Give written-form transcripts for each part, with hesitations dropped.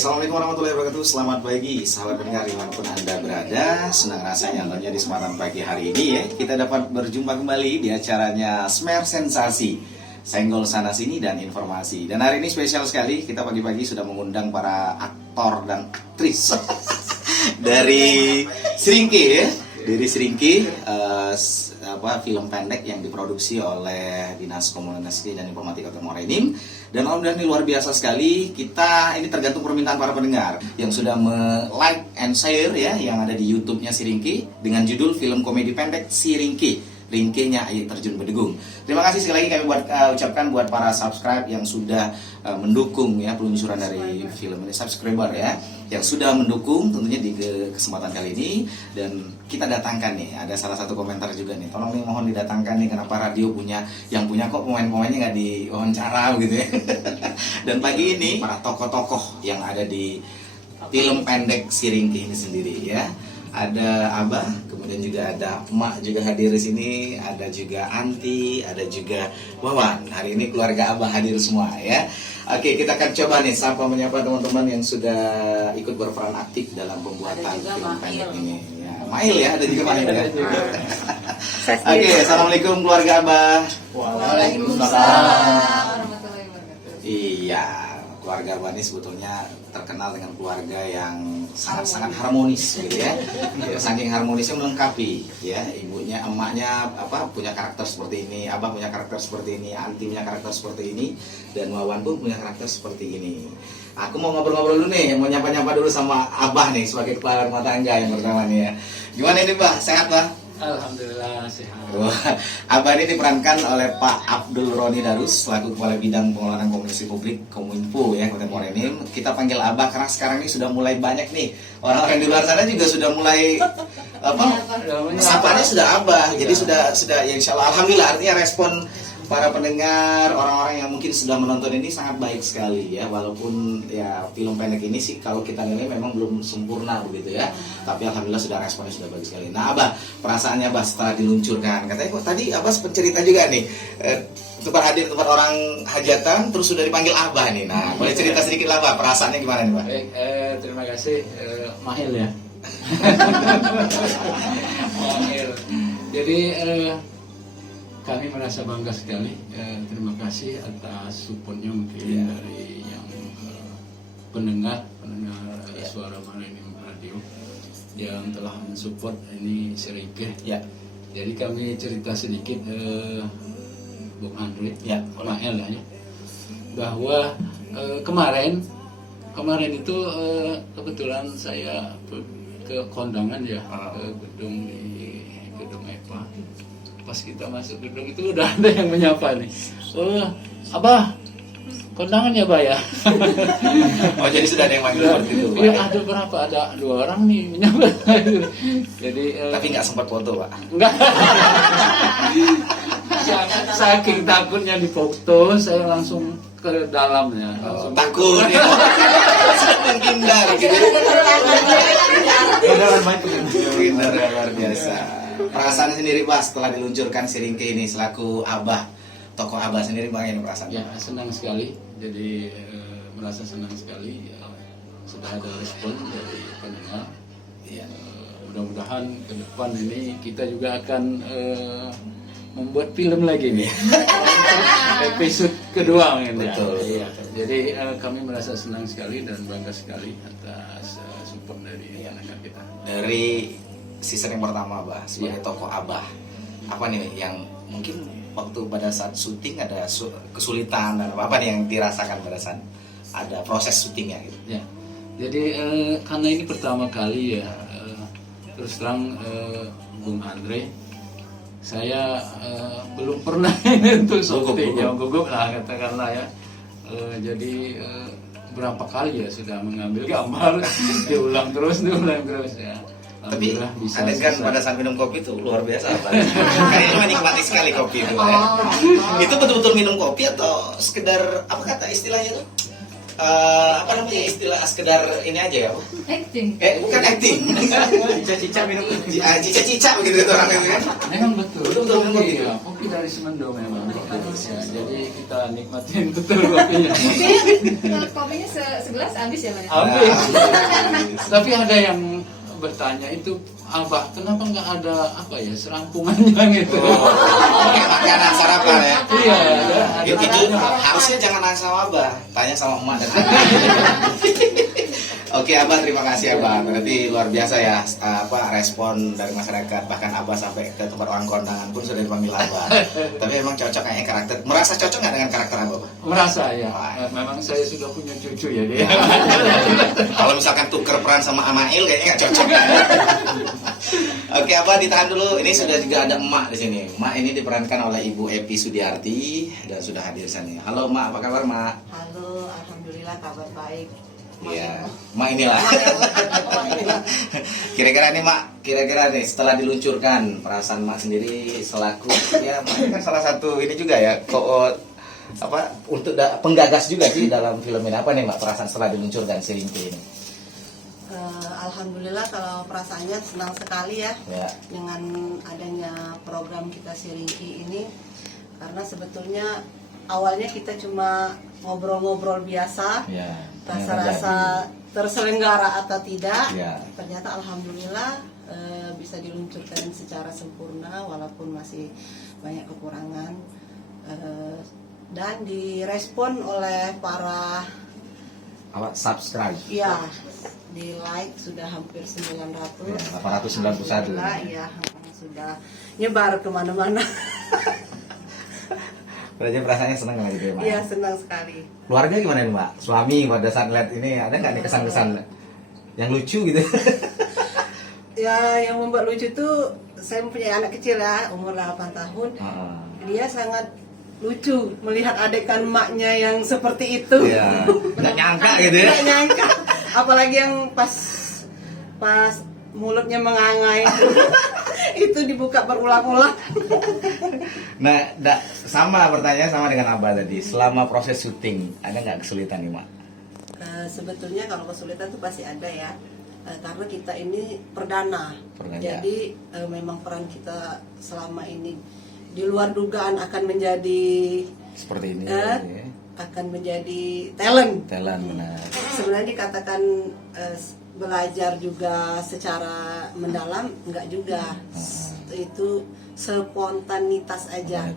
Assalamualaikum warahmatullahi wabarakatuh. Selamat pagi sahabat pendengar dimanapun Anda berada. Senang rasanya tentunya di kesempatan pagi hari ini ya, kita dapat berjumpa kembali di acaranya Smer Sensasi, Senggol sana sini dan informasi. Dan hari ini spesial sekali, kita pagi-pagi sudah mengundang para aktor dan aktris dari Seringki ya. Dari Seringki, film pendek yang diproduksi oleh Dinas Komunikasi dan Informatika Kota Morenim. Dan alhamdulillah ini luar biasa sekali. Kita ini tergantung permintaan para pendengar yang sudah like and share ya, yang ada di YouTube-nya Seringki dengan judul film komedi pendek Seringki, ringkihnya air terjun berdegung. Terima kasih sekali lagi kami ucapkan buat para subscribe yang sudah mendukung ya peluncuran dari film ini, subscriber ya yang sudah mendukung tentunya di kesempatan kali ini. Dan kita datangkan nih, ada salah satu komentar juga nih, tolong nih mohon didatangkan nih, kenapa radio yang punya kok pemain-pemainnya nggak diwawancara gitu ya. Dan pagi ini para tokoh-tokoh yang ada di film pendek Seringki ini sendiri ya. Ada Abah, kemudian juga ada Emak juga hadir di sini, ada juga Anti, ada juga Wawan. Hari ini keluarga Abah hadir semua ya. Oke, kita akan coba nih sapa menyapa teman-teman yang sudah ikut berperan aktif dalam pembuatan film pendek ini. Ya, Mail ya, ada juga Mail ya. Oke, assalamualaikum keluarga Abah. Waalaikumsalam. Iya, keluarga Abah ini sebetulnya terkenal dengan keluarga yang sangat-sangat harmonis gitu ya. Saking harmonisnya melengkapi ya, ibunya, emaknya punya karakter seperti ini, Abah punya karakter seperti ini, Anti punya karakter seperti ini, dan Wawan pun punya karakter seperti ini. Aku mau ngobrol-ngobrol dulu nih, mau nyapa-nyapa dulu sama Abah nih sebagai kepala rumah tangga yang pertama nih ya. Gimana ini Bah, sehat Bah? Alhamdulillah sehat. Abah ini diperankan oleh Pak Abdul Roni Darus selaku Kepala Bidang Pengelolaan Komunikasi Publik Kominfo ya Kota Morenim. Kita panggil Abah karena sekarang ini sudah mulai banyak nih orang-orang di luar sana juga sudah mulai sapanya sudah Abah. Jadi sudah ya insya Allah alhamdulillah, artinya respon para pendengar, orang-orang yang mungkin sudah menonton ini sangat baik sekali ya. Walaupun ya film pendek ini sih kalau kita nilai memang belum sempurna begitu ya, tapi alhamdulillah sudah responnya sudah bagus sekali. Nah Abah, perasaannya Abah setelah diluncurkan, katanya kok tadi Abah sempat cerita juga nih tempat orang hajatan terus sudah dipanggil Abah nih. Nah boleh cerita sedikit lah Abah, perasaannya gimana nih Abah? Baik, terima kasih Mahil ya. Mahil. Jadi kami merasa bangga sekali. Terima kasih atas supportnya mungkin dari yang pendengar suara Morenim Radio yang telah mensupport ini Seringki. Ya. Jadi kami cerita sedikit Bung Andre, Mahel ya, bahwa kemarin itu kebetulan saya ke kondangan ya, ke gedung EPA. Pas kita masuk gedung itu udah ada yang menyapa nih. Oh, Abah, kondangan ya Bah ya? Oh jadi sudah ada yang manggil seperti itu? Iya, ada berapa? Ada 2 orang nih menyapa. Jadi tapi nggak sempat foto Pak? Enggak. Saking takutnya difoto, saya langsung ke dalamnya. Takut ya? Menghindar gitu. Menghindar luar biasa. Perasaan sendiri Bah setelah diluncurkan Seringki ini selaku Abah, tokoh Abah sendiri bagaimana perasaannya? Ya senang sekali, jadi merasa senang sekali sudah ada respon dari pendengar. Ya, mudah-mudahan ke depan ini kita juga akan membuat film lagi nih. Episode kedua ini. Betul. Ya. Jadi kami merasa senang sekali dan bangga sekali atas support dari anak-anak kita. Dari season yang pertama Abah sebagai tokoh Abah, apa nih yang mungkin waktu pada saat syuting ada kesulitan dan apa nih yang dirasakan pada saat ada proses syutingnya gitu? Ya, jadi karena ini pertama kali ya, terus terang Bung Andre, saya belum pernah untuk syuting ya, gugup lah katakanlah ya. Jadi berapa kali ya sudah mengambil gambar, diulang terus ya. Tapi Alhamdulillah bisa adegan selesai. pada saat minum kopi itu luar biasa. Kayaknya menikmati sekali kopi itu. Itu betul-betul minum kopi atau sekedar apa kata istilahnya tuh? Apa namanya istilah sekedar ini aja ya? Acting. Bukan acting. Cica-cica minum kopi. Cica-cica begitu itu orang itu kan? Memang betul. Betul minum kopi. Iya, kopi dari Semendo memang. Ya, jadi kita nikmatin betul kopinya. Kalau kopinya segelas habis ya, Pak? Habis. Tapi ada yang bertanya itu, Abah, kenapa nggak ada apa ya serampungannya gitu? Kayak makanan sarapan ya. Iya, Itu harusnya jangan nanya sama Abah, tanya sama emak dan Oke Abah, terima kasih Abah. Berarti luar biasa ya respon dari masyarakat, bahkan Abah sampai ke tempat orang kondangan pun sudah dipanggil Abah. Tapi emang cocok kayaknya karakter. Merasa cocok nggak dengan karakter Abah? Pak? Merasa ya. Memang saya sudah punya cucu ya dia. Kalau misalkan tuker peran sama Amail kayaknya nggak cocok. Oke Abah, ditahan dulu. Ini sudah juga ada emak di sini. Emak ini diperankan oleh Ibu Epi Sudiarti dan sudah hadir di sini. Halo Emak, apa kabar Emak? Halo, alhamdulillah kabar baik. Iya, Mak inilah. Kira-kira nih setelah diluncurkan perasaan Mak sendiri selaku ya Mak ini kan salah satu ini juga ya untuk penggagas juga sih dalam film ini. Apa nih Mak perasaan setelah diluncurkan si Ringki ini? Alhamdulillah kalau perasaannya senang sekali ya, Ya. dengan adanya program kita si Ringki ini, karena sebetulnya awalnya kita cuma ngobrol-ngobrol biasa, Ya. rasa-rasa terselenggara atau tidak. Ya. Ternyata alhamdulillah bisa diluncurkan secara sempurna walaupun masih banyak kekurangan, dan direspon oleh para Subscribe. ya, di like sudah hampir 900. Ya, 891. Alhamdulillah, ya, sudah nyebar kemana-mana. Berarti perasaannya senang nggak gitu ya Mak? Iya, senang sekali. Keluarga gimana nih Mak? Suami pada saat lihat ini ada nggak nih kesan-kesan yang lucu gitu? Ya, yang membuat lucu itu saya mempunyai anak kecil ya, umur 8 tahun. Dia sangat lucu melihat adegan maknya yang seperti itu. Iya. Nggak nyangka gitu ya? Nggak nyangka. Apalagi yang pas mulutnya mengangai. Itu dibuka berulang-ulang. Nah, sama pertanyaan sama dengan Abah tadi. Selama proses syuting, ada nggak kesulitan nih Mak? Sebetulnya kalau kesulitan itu pasti ada ya. Karena kita ini perdana. Jadi memang peran kita selama ini di luar dugaan akan menjadi seperti ini akan menjadi talent. benar. Sebenarnya dikatakan belajar juga secara mendalam, enggak juga. Itu spontanitas aja.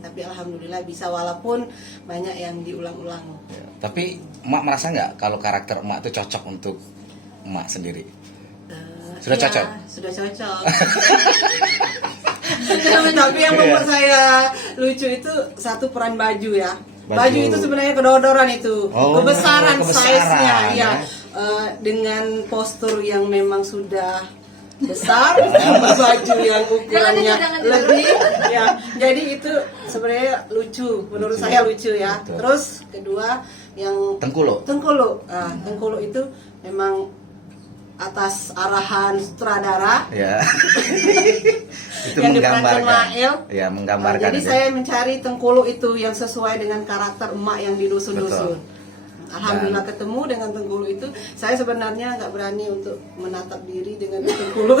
Tapi alhamdulillah bisa, walaupun banyak yang diulang-ulang. Ya. Tapi Emak merasa nggak kalau karakter Emak itu cocok untuk Emak sendiri? Sudah Iya, cocok? Sudah cocok. Tapi yang membuat saya lucu itu satu peran baju ya. Baju itu sebenarnya kedodoran itu, kebesaran size-nya ya. Dengan postur yang memang sudah besar, baju yang ukurannya lebih ya. Jadi itu sebenarnya lucu, menurut saya lucu ya. Betul. Terus kedua yang Tengkulo. Tengkulo itu memang atas arahan sutradara. Ya. Itu yang diperankan Mael. Ya, menggambarkan. Jadi saya mencari Tengkulo itu yang sesuai dengan karakter emak yang di dusun-dusun. Alhamdulillah ketemu dengan Tengkulo itu. Saya sebenarnya nggak berani untuk menatap diri dengan Tengkulo.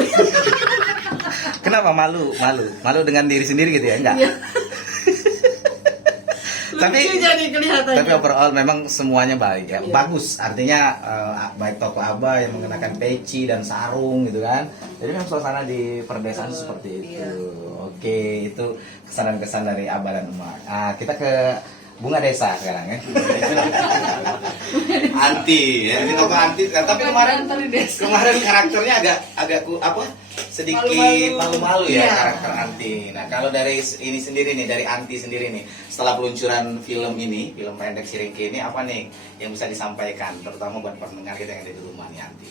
Kenapa malu dengan diri sendiri gitu ya? Enggak. Iya. Tapi Lucu jadi kelihatannya. Tapi overall memang semuanya baik ya. Iya. Bagus. Artinya baik tokoh Abah yang mengenakan peci dan sarung gitu kan. Jadi memang suasana di perdesaan seperti itu. Iya. Oke, itu kesan-kesan dari Abah dan Emak. Kita ke Bunga Desa sekarang ya. Anti, ya. Ini tokoh anti. Tapi kemarin karakternya agak sedikit malu-malu ya, Iya. karakter anti. Nah, kalau dari ini sendiri nih, dari anti sendiri nih, setelah peluncuran film ini, film pendek si Ringki ini, apa nih yang bisa disampaikan, terutama buat pendengar kita yang ada di rumah nih, anti?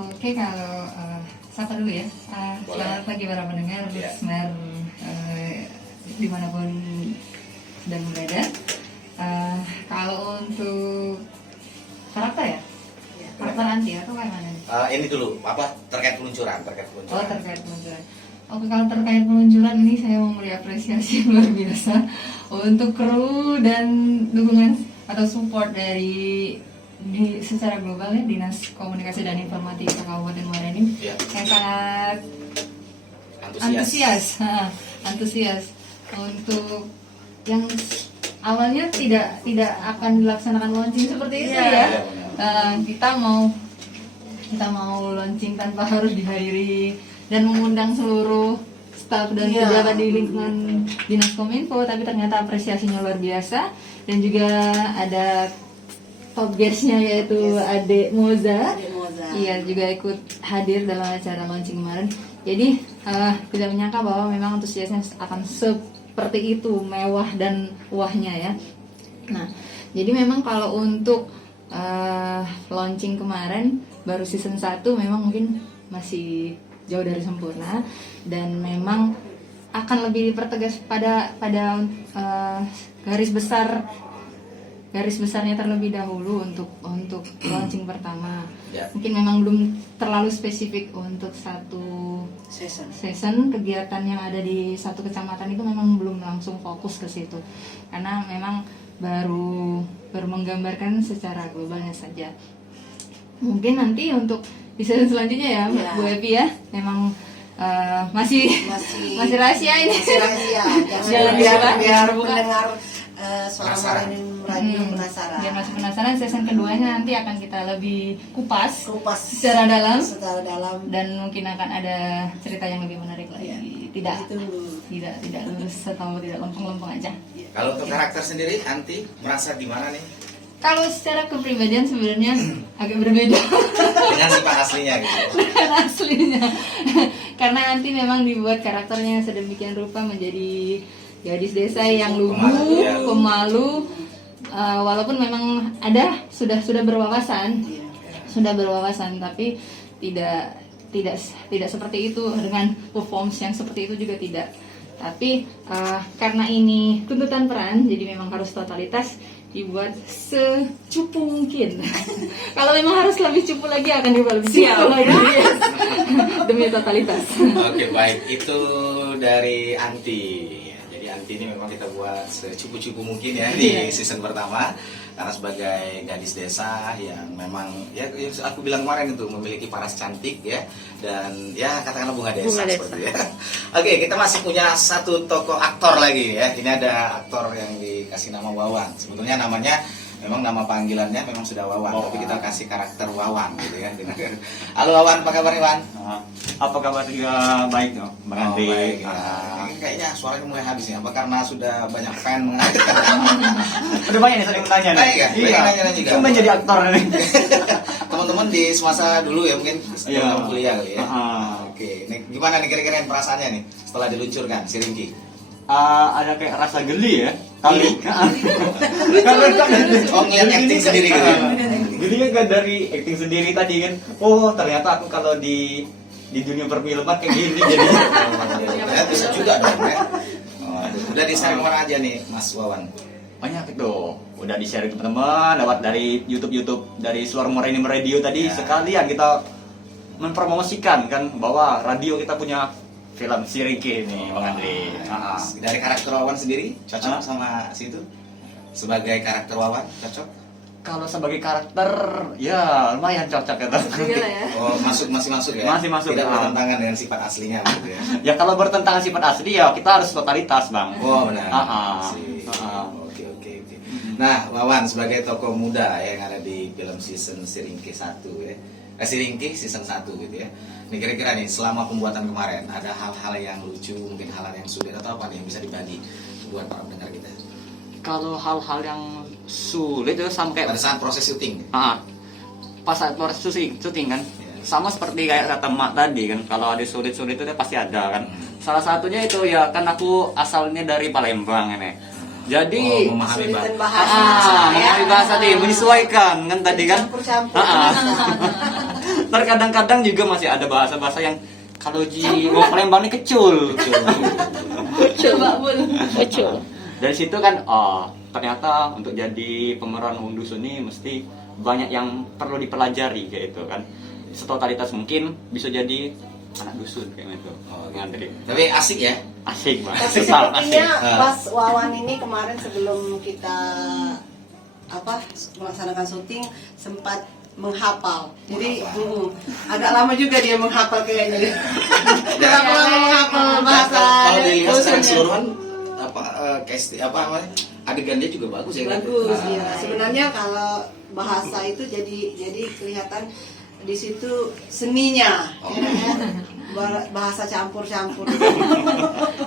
Oke, kalau sapa dulu ya. Selamat pagi para pendengar Ya. Smer dimanapun sedang berada. Kalau untuk karakter ya, karakter anti atau kayak mana nih? ini dulu apa terkait peluncuran. Oh, terkait peluncuran. Oke, kalau terkait peluncuran ini saya mau memberi apresiasi yang luar biasa untuk kru dan dukungan atau support dari secara global ya, Dinas Komunikasi dan Informatika Kabupaten Muara Enim Ya. yang sangat antusias untuk yang awalnya tidak akan dilaksanakan launching seperti itu ya. Kita mau launching tanpa harus dihadiri dan mengundang seluruh staf dan pejabat di lingkungan Dinas Kominfo, tapi ternyata apresiasinya luar biasa. Dan juga ada top guest-nya yaitu Adek Moza. Iya, juga ikut hadir dalam acara launching kemarin. Jadi tidak menyangka bahwa memang antusiasnya akan seperti itu, mewah dan wahnya ya. Nah, jadi memang kalau untuk launching kemarin baru season 1 memang mungkin masih jauh dari sempurna, dan memang akan lebih dipertegas pada garis besarnya terlebih dahulu untuk launching pertama. Mungkin memang belum terlalu spesifik untuk satu season. Kegiatan yang ada di satu kecamatan itu memang belum langsung fokus ke situ, karena memang baru menggambarkan secara globalnya saja. Mungkin nanti untuk di season selanjutnya ya, Bu Evi ya, memang masih rahasia ini. Jangan biar mendengar suara ini penasaran. Biar masih penasaran, season keduanya nanti akan kita lebih kupas secara dalam, dan mungkin akan ada cerita yang lebih menarik lagi. Tidak lurus atau tidak lempeng-lempeng aja. Kalau untuk karakter sendiri, Anti merasa di mana nih? Kalau secara kepribadian sebenarnya agak berbeda Dengan sifat aslinya gitu. dengan aslinya. Karena nanti memang dibuat karakternya sedemikian rupa menjadi gadis desa yang lugu, pemalu, walaupun memang sudah berwawasan, tapi tidak seperti itu, dengan performance yang seperti itu juga tidak. Tapi karena ini tuntutan peran, jadi memang harus totalitas, dibuat secupu mungkin. Kalau memang harus lebih cupu lagi, akan dibuat lebih cupu lagi demi totalitas. Oke, baik, itu dari Anti. Jadi Anti ini memang kita buat secupu-cupu mungkin ya di season pertama, karena sebagai gadis desa yang memang ya aku bilang kemarin itu memiliki paras cantik ya, dan ya katakanlah bunga desa seperti ya. Oke, kita masih punya satu tokoh aktor lagi ya. Ini ada aktor yang dikasih nama Wawan. Sebetulnya namanya memang nama panggilannya memang sudah Wawan, tapi kita kasih karakter Wawan gitu ya. Halo Wawan, apa kabar Wawan? Apa kabar juga? Baik dong, Bang Andi. Baik. Ini kayaknya suaranya mulai habis nih. Apa karena sudah banyak fan Udah banyak nih sering bertanya nih. Baik ya? Banyak nanya-nanya juga. Cuma jadi aktor nih. Teman-teman di semasa dulu ya, mungkin setelah kuliah kali ya. Ah. Oke, nih, gimana nih kira-kira perasaannya nih setelah diluncurkan si Ringki? Ada kayak rasa geli ya. Kali. Oh, ngeliat acting sendiri gitu ya? Gelinya kan dari acting sendiri tadi kan. Oh, ternyata aku kalau di dunia perfilman kayak gini jadi. Ya, bisa juga dong ya. Udah di-share kemana aja nih Mas Wawan? Banyak itu. Udah di-share ke teman-teman lewat dari YouTube dari Suara Muara Enim Radio tadi. Sekalian kita mempromosikan kan bahwa radio kita punya film si Ringki nih, Bang Andri. Dari karakter Wawan sendiri cocok sama situ? Sebagai karakter Wawan cocok? Kalau sebagai karakter ya lumayan cocok ya. Oh, masih masuk ya? Masih masuk. Tidak bertentangan dengan sifat aslinya gitu ya. Ya kalau bertentangan sifat asli ya kita harus totalitas, Bang. Oh, benar. Sih. Oke. Nah, Wawan sebagai tokoh muda yang ada di film season Si Ringki 1 ya. Si Ringki season 1 gitu ya. Nih kira-kira nih selama pembuatan kemarin ada hal-hal yang lucu, mungkin hal-hal yang sulit atau apa nih yang bisa dibagi buat para pendengar kita? Kalau hal-hal yang sulit itu sama kayak Pada saat proses syuting. pas saat proses syuting kan. Sama seperti kayak kata Mak tadi kan, kalau ada sulit-sulit itu pasti ada kan. Salah satunya itu ya kan aku asalnya dari Palembang ini. Jadi memahami memahami bahasa nih, menyesuaikan kan tadi kan. Terkadang-kadang juga masih ada bahasa-bahasa yang kalau di Palembang ini kecul. Coba pun kecil. Dari situ kan ternyata untuk jadi pemeran Wong Dusun ini mesti banyak yang perlu dipelajari kayak itu kan. setotalitas mungkin bisa jadi anak dusun kayak gitu. Ngantri. Tapi asik ya. Asik banget. Tapi sepertinya pas Wawan ini kemarin sebelum kita melaksanakan syuting sempat menghafal. Jadi agak lama juga dia menghafal kayaknya. Berapa lama menghafal bahasa Kalau dilihat secara dusunnya. keseluruhan adegannya juga bagus ya. Bagus ya. Sebenarnya kalau bahasa itu jadi kelihatan di situ seninya, bahasa campur-campur,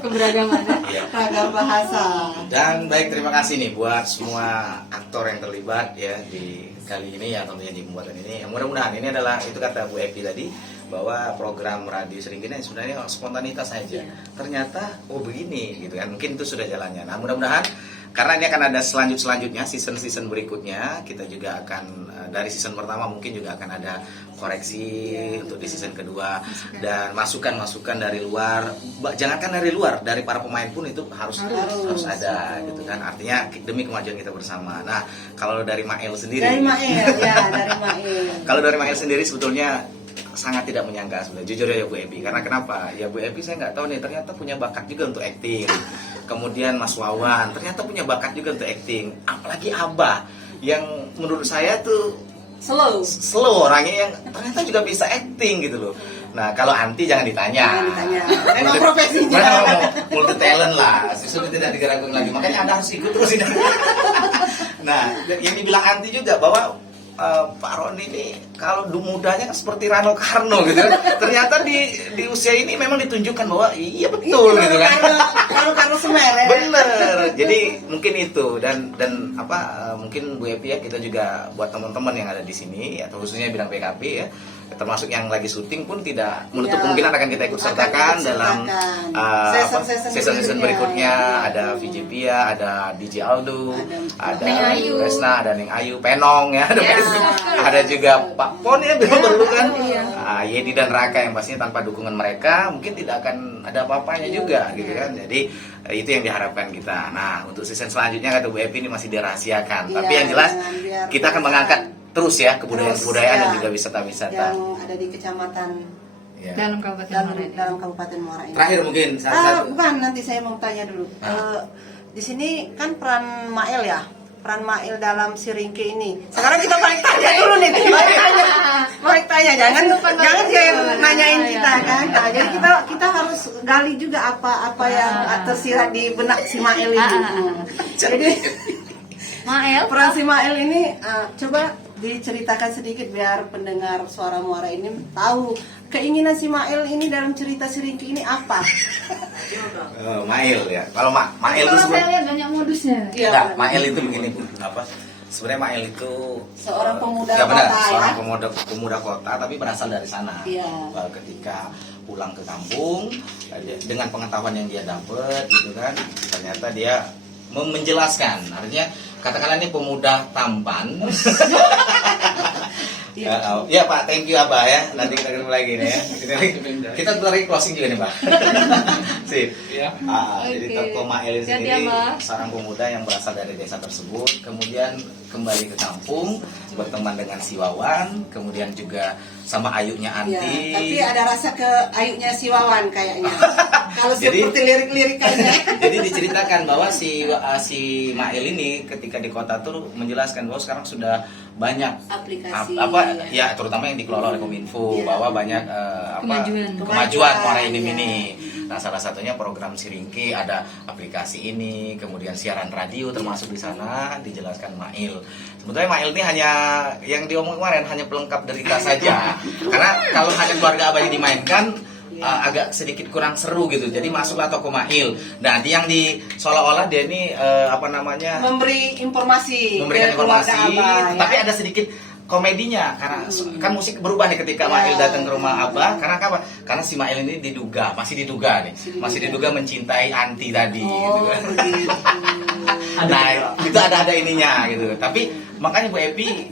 Keberagaman ya. Iya. ragam bahasa. Dan baik, terima kasih nih buat semua aktor yang terlibat ya di kali ini ya, tentunya di pembuatan ini. Mudah-mudahan ini adalah, itu kata Bu Epi tadi, bahwa program radio Seringki ini sebenarnya spontanitas saja. Ternyata begini gitu kan. Mungkin itu sudah jalannya. Nah, mudah-mudahan karena ini akan ada selanjutnya season berikutnya, kita juga akan dari season pertama mungkin juga akan ada koreksi untuk di season kedua dan masukan dari luar. Jangankan dari luar, dari para pemain pun itu harus ada gitu kan. Artinya demi kemajuan kita bersama. Nah, kalau dari Mael sendiri. Dari Mael. Kalau dari Mael sendiri sebetulnya sangat tidak menyangka sebenarnya, jujur ya Bu Epi. Karena kenapa? Ya Bu Epi saya nggak tahu nih, ternyata punya bakat juga untuk acting. Kemudian Mas Wawan ternyata punya bakat juga untuk acting. Apalagi Abah yang menurut saya tuh slow orangnya, yang ternyata juga bisa acting gitu loh. Nah, kalau Anti jangan ditanya. Memang profesinya. Multi talent lah, sudah tidak diragukan lagi. Makanya Anda harus ikut terus ini. Nah, yang dibilang Anti juga bahwa Pak Roni ini kalau mudanya kan seperti Rano Karno gitu kan. Ternyata di usia ini memang ditunjukkan bahwa iya betul gitu kan. Karno Semer ya. Bener. Jadi mungkin itu dan mungkin Bu Epi ya, kita juga buat teman-teman yang ada di sini atau khususnya bidang PKP ya, termasuk yang lagi syuting pun tidak menutup kemungkinan akan kita ikut sertakan dalam season berikutnya. Ada VJ Pia, ada DJ Aldo, ada Neng Ayu. Resna, ada Neng Ayu, Penong ya, ada juga Pak Pon ya perlu kan. Yedi dan Raka yang pastinya tanpa dukungan mereka mungkin tidak akan ada apa-apanya juga gitu kan. Jadi itu yang diharapkan kita. Nah, untuk season selanjutnya kata Bu Epi ini masih dirahasiakan. Tapi yang jelas kita akan mengangkat terus ya kebudayaan-kebudayaan dan juga wisata-wisata yang ada di kecamatan Dalam Kabupaten dalam Kabupaten Muara ini. Terakhir mungkin satu. Bukan, nanti saya mau tanya dulu. Di sini kan peran Mael ya, peran Mael dalam Siringki ini. Sekarang kita balik tanya dulu nih, balik tanya, jangan dia yang nanyain kita kan. Nah, jadi kita harus gali juga apa yang tersirat di benak si Mael ini. Jadi Mael, peran si Mael ini coba diceritakan sedikit biar pendengar Suara Muara ini tahu keinginan si Mael ini dalam cerita Siringki ini apa. Mael ya. Kalau Mael itu kalau saya lihat banyak modusnya. Enggak, Mael itu begini Bu. Sebenarnya Mael itu Seorang pemuda ya benar, kota, seorang ya? pemuda kota tapi berasal dari sana. Iya. Ketika pulang ke kampung dengan pengetahuan yang dia dapat gitu kan, ternyata dia menjelaskan, artinya katakanlah ini pemuda tampan. Ya Pak, thank you Abah ya. Nanti kita ketemu lagi nih ya. Kita lagi closing juga nih Pak. Sip. Jadi tokoh Mael sendiri seorang pemuda yang berasal dari desa tersebut, kemudian kembali ke kampung, berteman dengan si Wawan, kemudian juga sama ayunya Anti. Ya, tapi ada rasa ke ayunya si Wawan kayaknya. Kalau seperti lirik-lirikannya. Jadi diceritakan bahwa si Mael ini ketika di kota tuh menjelaskan bahwa sekarang sudah banyak aplikasi ya terutama yang dikelola oleh Kominfo, bahwa banyak kemajuan Muara ini. Nah, salah satunya program Siringki, ada aplikasi ini, kemudian siaran radio termasuk di sana dijelaskan Mael. Sebetulnya Mael ini hanya yang diomong kemarin hanya pelengkap derita saja. Karena kalau hanya keluarga Abah yang dimainkan agak sedikit kurang seru gitu. Jadi masuklah tokoh Mael. Nah, yang seolah-olah dia ini memberikan informasi, Abah, tapi ada sedikit komedinya karena kan musik berubah nih ketika Mael datang ke rumah Abah. Karena apa? Karena si Mael ini masih diduga mencintai Anti tadi gitu kan. Nah, itu ada ininya gitu. Tapi makanya Bu Epi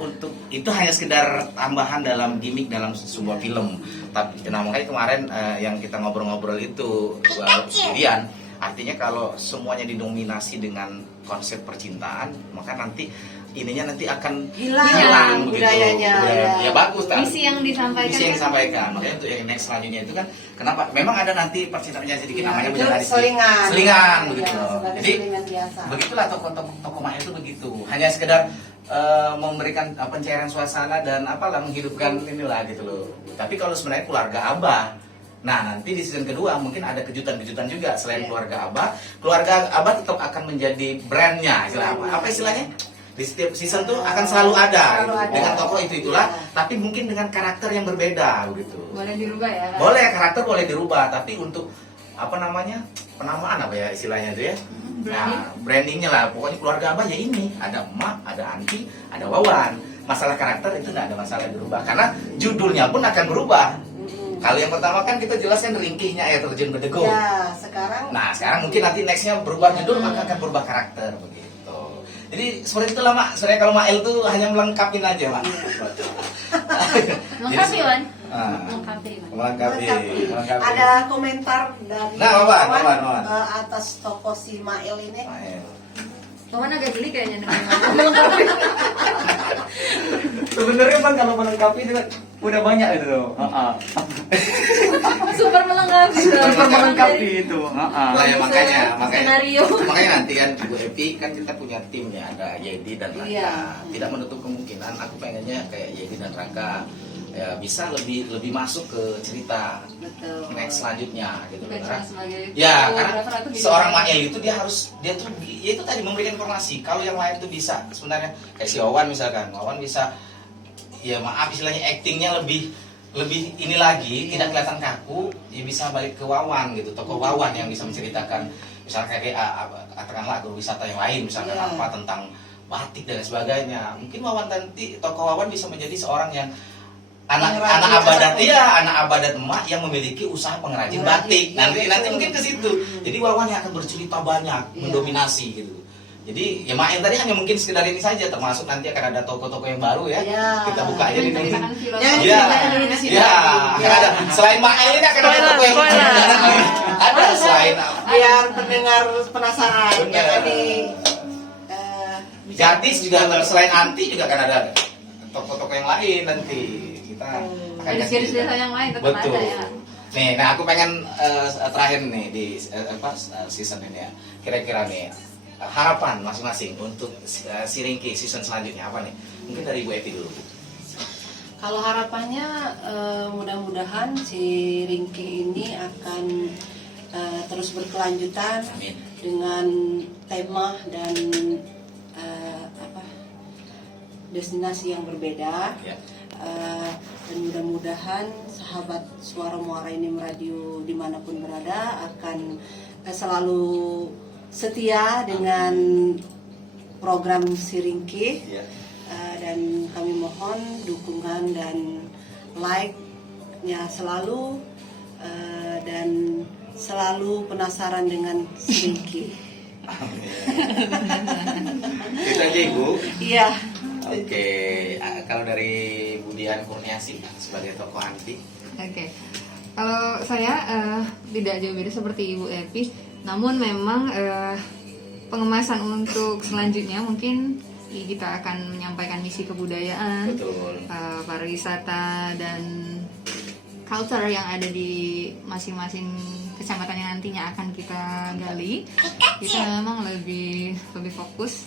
untuk itu hanya sekedar tambahan dalam gimmick dalam sebuah film. Tapi makanya kemarin yang kita ngobrol-ngobrol itu kemudian artinya kalau semuanya didominasi dengan konsep percintaan, maka nanti ininya nanti akan Hilang gitu. budayanya, Ya bagus kan. Misi yang disampaikan. Misi yang disampaikan. Makanya untuk yang next selanjutnya itu kan kenapa? Memang ada nanti percintaan sedikit namanya itu bidadari selingan. Selingan Ya, begitu. sebagai Jadi selingan biasa. begitulah tokoh Mael itu begitu. Hanya sekedar memberikan pencairan suasana dan apalah menghidupkan inilah gitu loh. Tapi kalau sebenarnya keluarga Abah, nah nanti di season kedua mungkin ada kejutan-kejutan juga selain keluarga Abah tetap akan menjadi brandnya, istilah apa istilahnya? Di setiap season tuh akan selalu ada, gitu. ada. Dengan tokoh itulah, Iya. tapi mungkin dengan karakter yang berbeda gitu. Boleh dirubah ya. Boleh karakter boleh dirubah, tapi untuk apa namanya penamaan apa ya istilahnya itu ya. Nah, brandingnya lah, pokoknya keluarga Abah ya ini ada emak, ada anti, ada Wawan. Masalah karakter itu tidak ada masalah dirubah, karena judulnya pun akan berubah. Kalau yang pertama kan kita jelaskan ringkihnya air terjun Bedego. Ya, sekarang. Nah sekarang mungkin nanti nextnya berubah judul maka akan berubah karakter begitu. Jadi seperti itulah Mak. Sebenarnya kalau Mael tuh hanya melengkapin aja Mak. Lengkapi Wan. Ah, Lengkapi Wan. melengkapi. Ada komentar dari Nah, Wawan, kawan, Wawan. atas toko si Mael ini. Mael. Kawan agak geli kayaknya dengan Sebenarnya Bang kalau melengkapi itu kan udah banyak itu tuh. super melengkapi. Super Melengkapi itu. Nah, ya makanya Skenario. makanya nanti kan Bu Epi kan kita punya timnya ada Yedi dan Raka. Iya. Tidak menutup kemungkinan aku pengennya kayak Yedi dan Raka ya bisa lebih masuk ke cerita Betul. next selanjutnya gitu. Bukan Karena- cuma sebagai Ya, karena fotografer atau gitu. seorang Mael itu dia tuh ya itu tadi memberikan informasi. Kalau yang lain tuh bisa sebenarnya kayak si Wawan misalkan, Wawan bisa ya maaf istilahnya actingnya lebih ini lagi tidak kelihatan kaku, ya bisa balik ke Wawan gitu, tokoh Wawan yang bisa menceritakan misalnya kayak katakanlah agrowisata yang lain misalkan Iya. apa tentang batik dan sebagainya. Mungkin Wawan nanti tokoh Wawan bisa menjadi seorang yang anak abadat emak yang memiliki usaha pengrajin batik. Nanti mungkin ke situ. Jadi Wawan yang akan bercerita banyak, mendominasi gitu. Jadi ya Mael tadi hanya mungkin sekedar ini saja, termasuk nanti akan ada toko-toko yang baru ya. Ya. Kita buka aja di sini. Menceritakan filosofi. Ya, Iya. kita dulu di sini. Ya, akan ada selain Mael ini akan ada toko yang ada selain Biar pendengar penasaran. Benar. Jangan di Gadis juga selain Anti juga akan ada toko-toko yang lain nanti. Kita akan Gadis-gadis desa yang lain tetap betul. ada ya. Nih, nah aku pengen terakhir nih di season ini ya. Kira-kira nih harapan masing-masing untuk si Ringki season selanjutnya apa nih? Mungkin dari Bu Epi dulu. Kalau harapannya mudah-mudahan si Ringki ini akan terus berkelanjutan Amin. dengan tema dan destinasi yang berbeda. Ya. Dan mudah-mudahan sahabat Suara Muara ini Radio dimanapun berada akan selalu setia dengan program si Ringki. Ya. Dan kami mohon dukungan dan like-nya selalu dan selalu penasaran dengan si Ringki. Itu aja Ibu. Iya. Oke, kalau dari Bu Dian Kurniasi sebagai tokoh Anti. Oke. Kalau saya tidak jauh beda seperti Ibu Epi, namun memang pengemasan untuk selanjutnya mungkin kita akan menyampaikan misi kebudayaan, Betul. pariwisata dan culture yang ada di masing-masing kecamatan yang nantinya akan kita gali. Kita memang lebih fokus,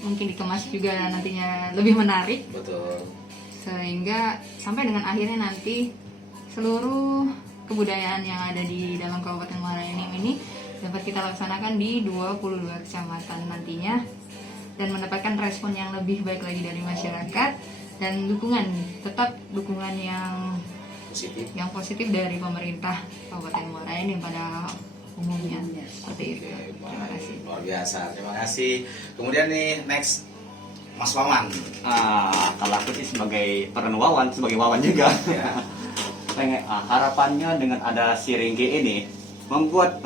mungkin dikemas juga nantinya lebih menarik, Betul. sehingga sampai dengan akhirnya nanti seluruh kebudayaan yang ada di dalam Kabupaten Muara Enim ini dapat kita laksanakan di 22 kecamatan nantinya dan mendapatkan respon yang lebih baik lagi dari masyarakat dan tetap dukungan yang positif dari pemerintah Kabupaten Muara Enim pada umumnya seperti itu. Terima kasih. Luar biasa. Terima kasih. Kemudian nih next Mas Wawan. Kalau aku sih sebagai peran Wawan, sebagai Wawan juga. Ya. Harapannya dengan ada si Ringki ini membuat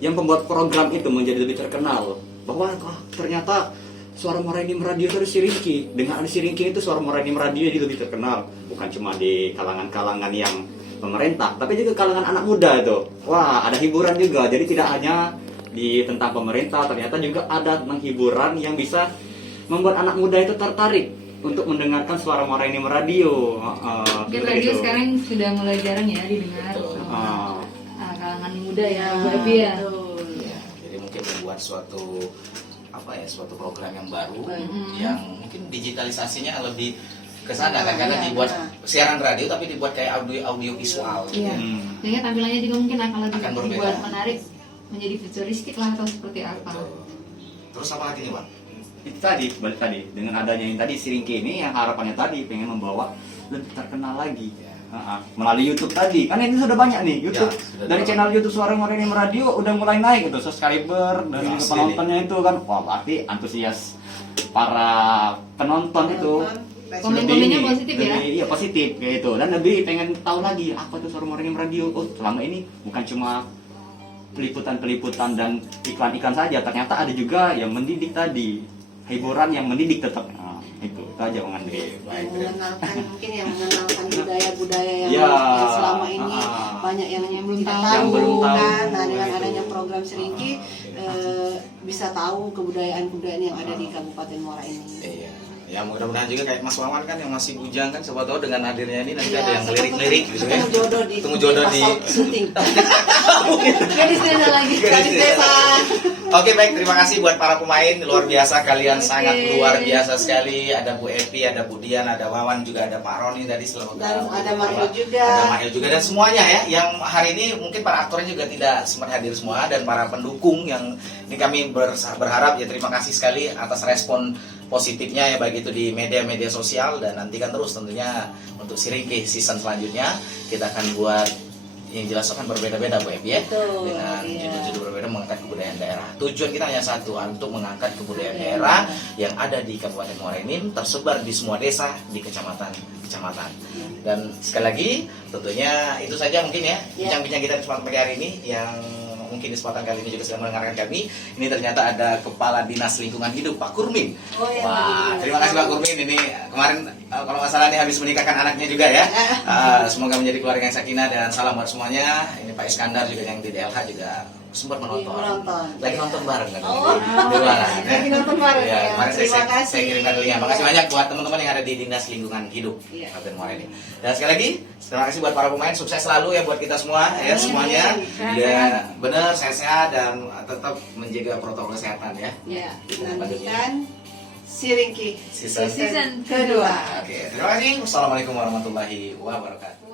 yang pembuat program itu menjadi lebih terkenal bahwa ternyata Suara Muara Enim Radio itu ada si Ringki. Dengan ada si Ringki itu Suara Muara Enim Radio jadi lebih terkenal, bukan cuma di kalangan-kalangan yang pemerintah, tapi juga kalangan anak muda itu. Wah, ada hiburan juga. Jadi tidak hanya di tentang pemerintah, ternyata juga ada menghiburan yang bisa membuat anak muda itu tertarik untuk mendengarkan suara Muara Enim Radio. Mungkin radio sekarang sudah mulai jarang ya didengar Ah. sama kalangan muda ya, Bu Evi ya. Ya, jadi mungkin membuat suatu program yang baru yang mungkin digitalisasinya lebih ke sana kan, karena dibuat siaran radio tapi dibuat kayak audio visual gitu. Iya. Sehingga tampilannya juga mungkin akan lebih Akan berbeda. dibuat menarik, menjadi futuristik lah atau seperti apa. Betul. Terus apa lagi nih, Bang? Itu tadi, balik tadi, dengan adanya yang tadi Siringke ini, yang harapannya tadi pengen membawa lebih terkenal lagi melalui YouTube tadi. Kan ini sudah banyak nih YouTube, sudah dari banyak. channel YouTube Suara Muara Enim Radio udah mulai naik gitu, subscriber dan Ya, juga asli penontonnya itu kan, wah berarti antusias para penonton itu Komen-komennya lebih- positif ya? lebih- iya positif kayak itu, dan lebih pengen tahu lagi apa tuh Suara Muara Enim Radio. Oh selama ini bukan cuma peliputan-peliputan dan iklan-iklan saja, ternyata ada juga yang mendidik tadi, hiburan yang mendidik tetap. Nah, itu aja Bang Andri. Yang mengenalkan budaya-budaya yang, Ya, yang selama ini banyak yang belum tahu. tahu, Yang belum tahu. kan. Nah, dengan Itu. adanya program Siringki bisa tahu kebudayaan-kebudayaan yang ada di Kabupaten Muara ini. Iya. Ya mudah-mudahan juga kayak Mas Wawan kan yang masih bujang kan, siapa tahu dengan hadirnya ini nanti Iya, ada yang siapa lirik-lirik tahu gitu ya. ketemu jodoh di Ketemu jodoh pas di syuting. Gadis desa lagi. Gadis desa. Oke baik, terima kasih buat para pemain, luar biasa kalian, Oke. sangat luar biasa sekali. Ada Bu Evi, ada Bu Dian, ada Wawan, juga ada Pak Roni tadi selamat. Dan ada Mahil juga. Ada Mahil juga dan semuanya ya, yang hari ini mungkin para aktornya juga tidak sempat hadir semua, dan para pendukung yang ini kami berharap ya, terima kasih sekali atas respon positifnya ya, baik itu di media-media sosial, dan nantikan terus tentunya untuk Siringke season selanjutnya kita akan buat yang jelas akan berbeda-beda Bu Evi ya, Betul, dengan iya. judul-judul berbeda mengangkat kebudayaan daerah. Tujuan kita hanya satu, untuk mengangkat kebudayaan daerah yang ada di Kabupaten Muara Enim, tersebar di semua desa di kecamatan. Dan sekali lagi tentunya itu saja mungkin ya bincang-bincang kita di kesempatan pagi hari ini, yang mungkin di kesempatan kali ini juga sedang mendengarkan kami. Ini ternyata ada Kepala Dinas Lingkungan Hidup Pak Kurmin. Oh, iya, Wah, benar. terima kasih Pak Kurmin. Ini kemarin kalau nggak salah ini habis menikahkan anaknya juga ya. Semoga menjadi keluarga yang sakinah, dan salam buat semuanya. Ini Pak Iskandar juga yang di DLH juga sempat menonton. Menonton. Lagi nonton bareng kan. Oh. Di luar. Lagi nonton bareng, Ya, ya. kemarin Terima saya kasih. kirimkan linknya. Makasih banyak buat teman-teman yang ada di Dinas Lingkungan Hidup Iya. Kabupaten Muara Enim. Dan sekali lagi terima kasih buat para pemain, sukses selalu ya buat kita semua ya semuanya. Ya benar, sehat-sehat dan tetap menjaga protokol kesehatan ya. Ya, nantikan Siringki Season season kedua. Oke, terima kasih. Wassalamualaikum warahmatullahi wabarakatuh.